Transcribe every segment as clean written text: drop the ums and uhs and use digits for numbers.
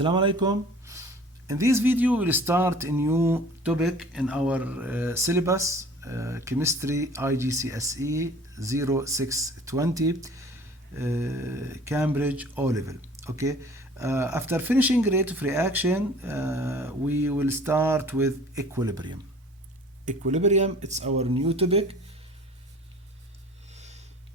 Assalamu alaikum. In this video we'll start a new topic in our syllabus, chemistry igcse 0620 Cambridge O level. Okay, after finishing rate of reaction we will start with equilibrium. It's our new topic.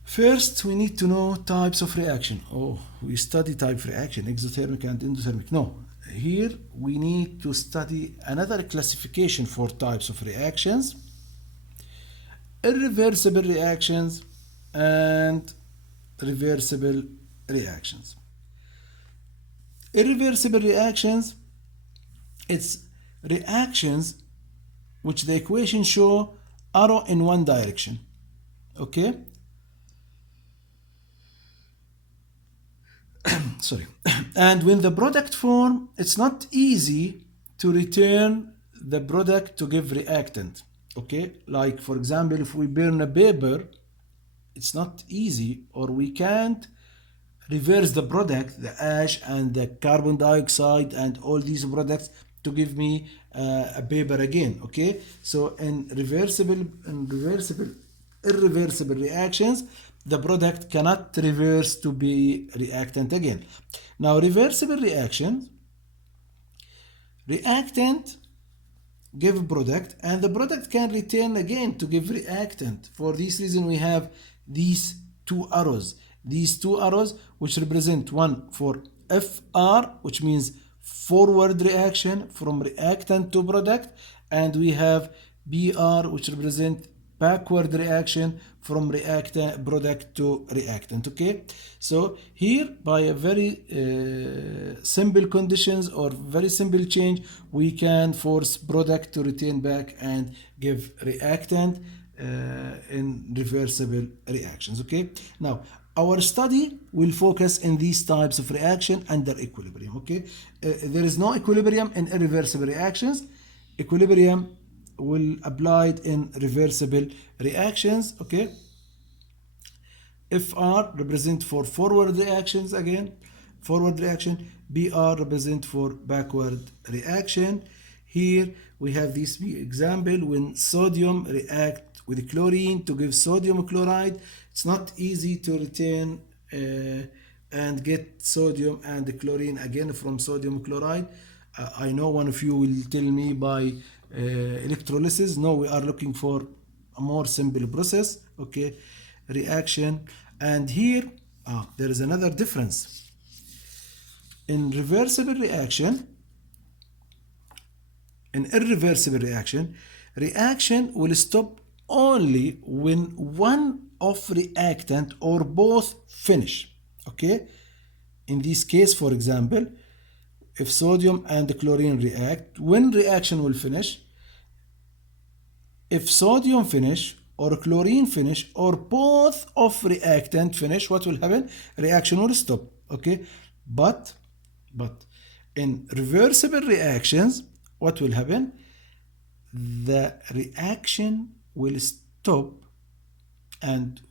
First, we need to know types of reaction. Oh, we study type of reaction, exothermic and endothermic. No, here we need to study another classification for types of reactions: irreversible reactions and reversible reactions. Irreversible reactions, it's reactions which the equation show arrow in one direction. Okay? Sorry. And when the product form, it's not easy to return the product to give reactant. Okay, like for example, if we burn a paper, it's not easy, or we can't reverse the product, the ash and the carbon dioxide and all these products to give me a paper again. Okay, so in irreversible reactions, the product cannot reverse to be reactant again. Now, reversible reactions, reactant give product and the product can return again to give reactant. For this reason, we have these two arrows. These two arrows which represent one for FR, which means forward reaction from reactant to product, and we have BR, which represent backward reaction from reactant product to reactant. Okay, so here by a very simple conditions or very simple change, we can force product to return back and give reactant in reversible reactions. Okay, now our study will focus in these types of reaction under equilibrium. Okay, there is no equilibrium in irreversible reactions. Equilibrium will applied in reversible reactions. Okay, FR represent for forward reactions, again forward reaction. BR represent for backward reaction. Here we have this example when sodium react with chlorine to give sodium chloride. It's not easy to retain and get sodium and chlorine again from sodium chloride. I know one of you will tell me by electrolysis. No, we are looking for a more simple process. Okay, reaction. And here there is another difference. In irreversible reaction will stop only when one of reactant or both finish. Okay, in this case, for example, if sodium and chlorine react, when reaction will finish? If sodium finish or chlorine finish or both of reactant finish, what will happen? Reaction will stop. Okay, but in reversible reactions, what will happen? The reaction will stop, and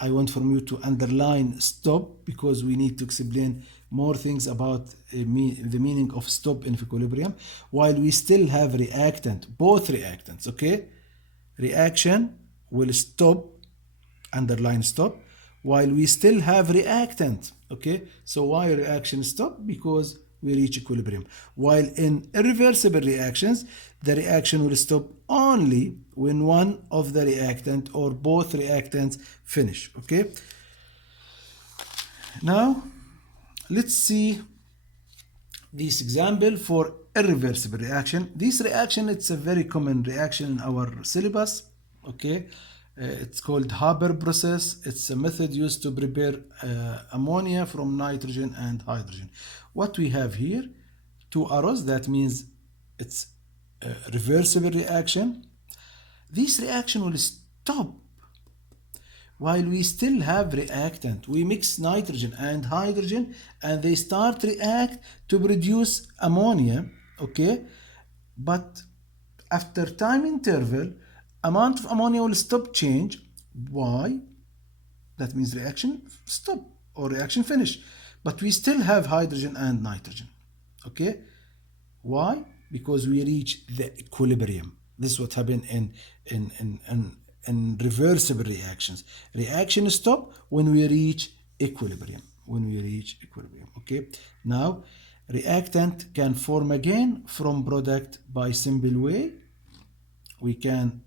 I want from you to underline stop, because we need to explain more things about the meaning of stop in equilibrium, while we still have reactant, both reactants. Okay, reaction will stop, underline stop, while we still have reactant. Okay, so why reaction stop? Because we reach equilibrium. While in irreversible reactions, the reaction will stop only when one of the reactant or both reactants finish. Okay, now let's see this example for irreversible reaction. This reaction, it's a very common reaction in our syllabus. Okay, it's called Haber process. It's a method used to prepare ammonia from nitrogen and hydrogen. What we have here, two arrows, that means it's a reversible reaction. This reaction will stop while we still have reactant. We mix nitrogen and hydrogen and they start react to produce ammonia. Okay, but after time interval, amount of ammonia will stop change. Why? That means reaction stop or reaction finish, but we still have hydrogen and nitrogen. Okay, why? Because we reach the equilibrium. This is what happened in reversible reactions. Reaction stop when we reach equilibrium. When we reach equilibrium. Okay. Now, reactant can form again from product by simple way. We can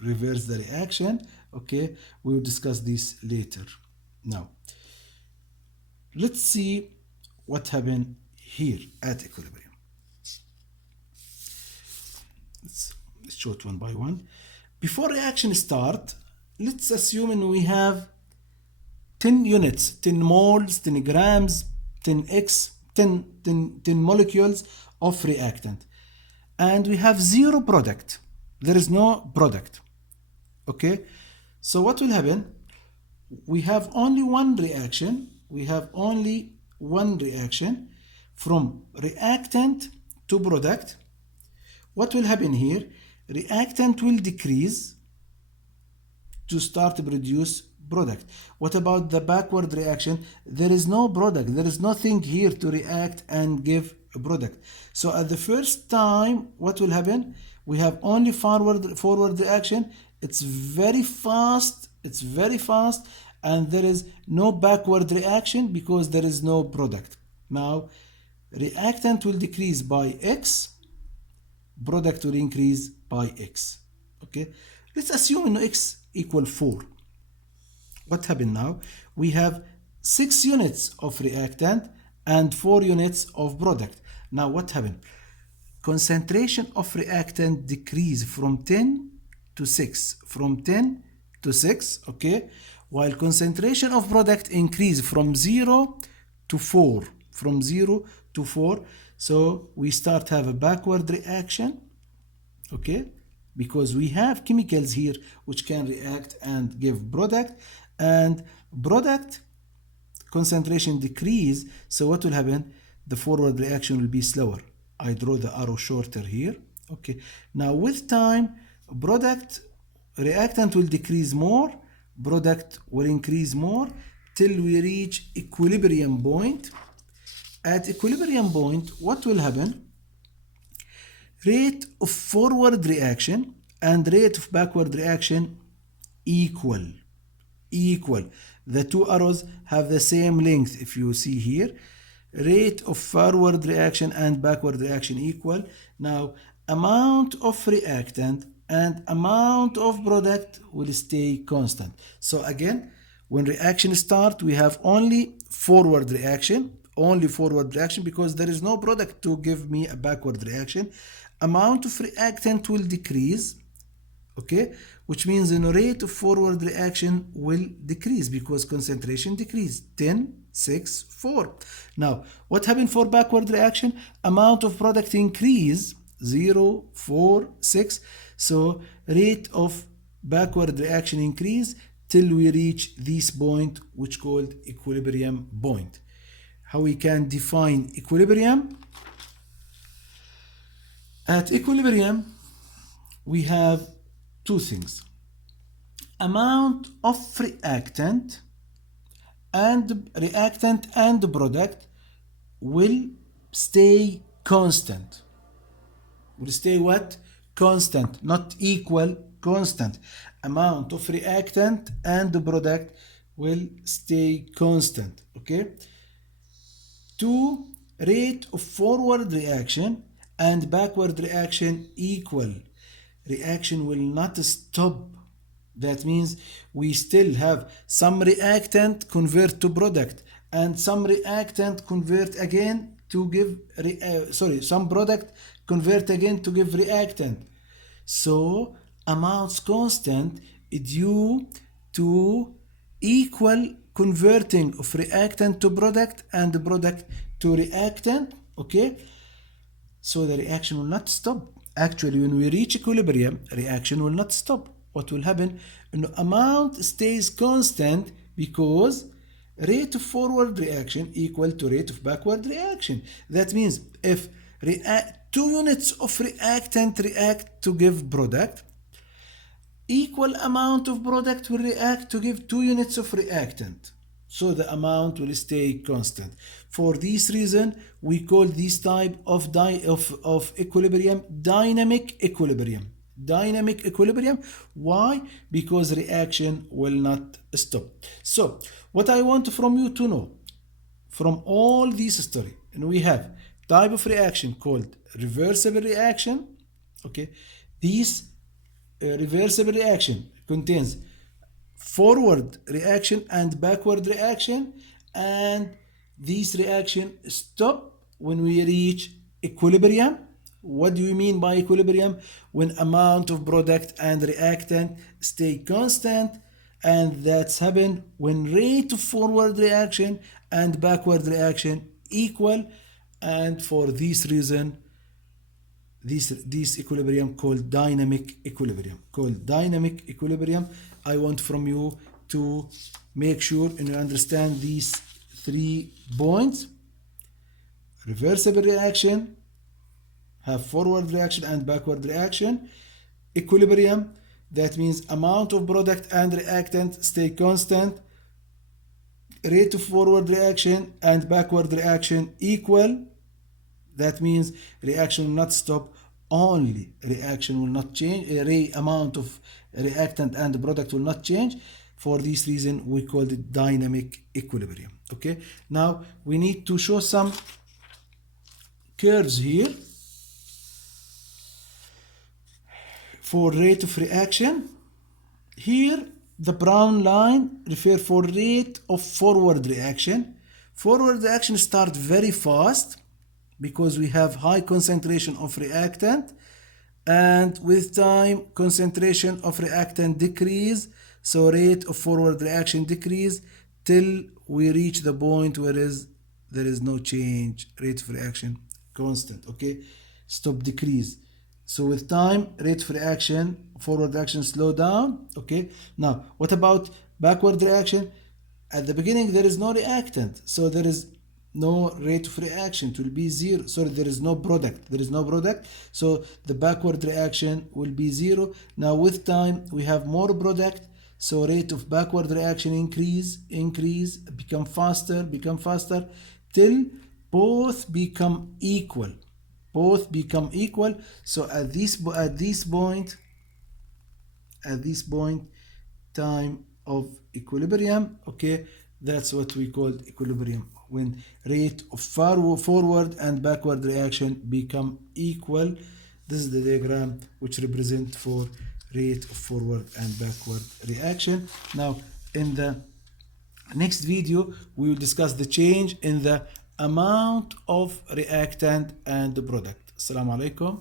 reverse the reaction. Okay. We will discuss this later. Now, let's see what happened here at equilibrium. Let's show it one by one. Before reaction start, let's assume we have 10 units, 10 moles, 10 grams, 10x, 10 molecules of reactant. And we have zero product. There is no product. Okay? So what will happen? We have only one reaction. We have only one reaction from reactant to product. What will happen here? Reactant will decrease to start to produce product. What about the backward reaction? There is no product. There is nothing here to react and give a product. So at the first time, what will happen? We have only forward reaction. It's very fast. It's very fast. And there is no backward reaction because there is no product. Now, reactant will decrease by X. Product will increase by X. Okay, let's assume X equal 4. What happened now? We have 6 units of reactant and 4 units of product. Now what happened? Concentration of reactant decrease from 10 to 6. From 10 to 6, okay? While concentration of product increase from 0 to 4. From 0 to 4. So we start have a backward reaction, okay, because we have chemicals here which can react and give product, and product concentration decrease. So what will happen? The forward reaction will be slower. I draw the arrow shorter here. Okay, now with time, product reactant will decrease more, product will increase more till we reach equilibrium point. At equilibrium point, what will happen? Rate of forward reaction and rate of backward reaction equal. The two arrows have the same length. If you see here, rate of forward reaction and backward reaction equal. Now, amount of reactant and amount of product will stay constant. So again, when reaction start, we have only forward reaction. Only forward reaction because there is no product to give me a backward reaction. Amount of reactant will decrease, okay, which means the rate of forward reaction will decrease because concentration decrease. 10, 6, 4. Now, what happened for backward reaction? Amount of product increase, 0, 4, 6. So rate of backward reaction increase till we reach this point which called equilibrium point. How we can define equilibrium? At equilibrium, we have two things. Amount of reactant and product will stay constant. Will stay what? Constant, not equal, constant. Amount of reactant and product will stay constant, okay? 2. Rate of forward reaction and backward reaction equal. Reaction will not stop. That means we still have some reactant convert to product and some reactant convert again to give, some product convert again to give reactant. So amounts constant due to equal converting of reactant to product and product to reactant, okay? So the reaction will not stop. Actually, when we reach equilibrium, reaction will not stop. What will happen? The amount stays constant because rate of forward reaction equal to rate of backward reaction. That means if 2 units of reactant react to give product, equal amount of product will react to give 2 units of reactant. so the amount will stay constant. For this reason, we call this type of equilibrium dynamic equilibrium. Dynamic equilibrium. Why? Because reaction will not stop. So, what I want from you to know, from all this story, and we have type of reaction called reversible reaction. Okay, this reversible reaction contains forward reaction and backward reaction, and this reaction stop when we reach equilibrium. What do you mean by equilibrium? When amount of product and reactant stay constant, and that's happened when rate of forward reaction and backward reaction equal. And for this reason, this equilibrium called dynamic equilibrium. I want from you to make sure and you understand these 3 points. Reversible reaction have forward reaction and backward reaction. Equilibrium, that means amount of product and reactant stay constant, rate of forward reaction and backward reaction equal. That means reaction will not stop, only reaction will not change, amount of reactant and product will not change. For this reason, we call it dynamic equilibrium. Okay, now we need to show some curves here for rate of reaction. Here, the brown line refers for rate of forward reaction. Forward reaction start very fast because we have high concentration of reactant, and with time concentration of reactant decrease, so rate of forward reaction decrease till we reach the point where there is no change, rate of reaction constant. Okay, stop, decrease. So with time, rate of reaction, forward reaction slow down. Okay, now what about backward reaction? At the beginning there is no reactant, so there is no rate of reaction, it will be 0. Sorry, there is no product, so the backward reaction will be 0. Now with time we have more product, so rate of backward reaction increase, become faster till both become equal. So at this point, time of equilibrium. Okay, that's what we call equilibrium, when rate of forward and backward reaction become equal. This is the diagram which represent for rate of forward and backward reaction. Now in the next video we will discuss the change in the amount of reactant and the product. Assalamu alaikum.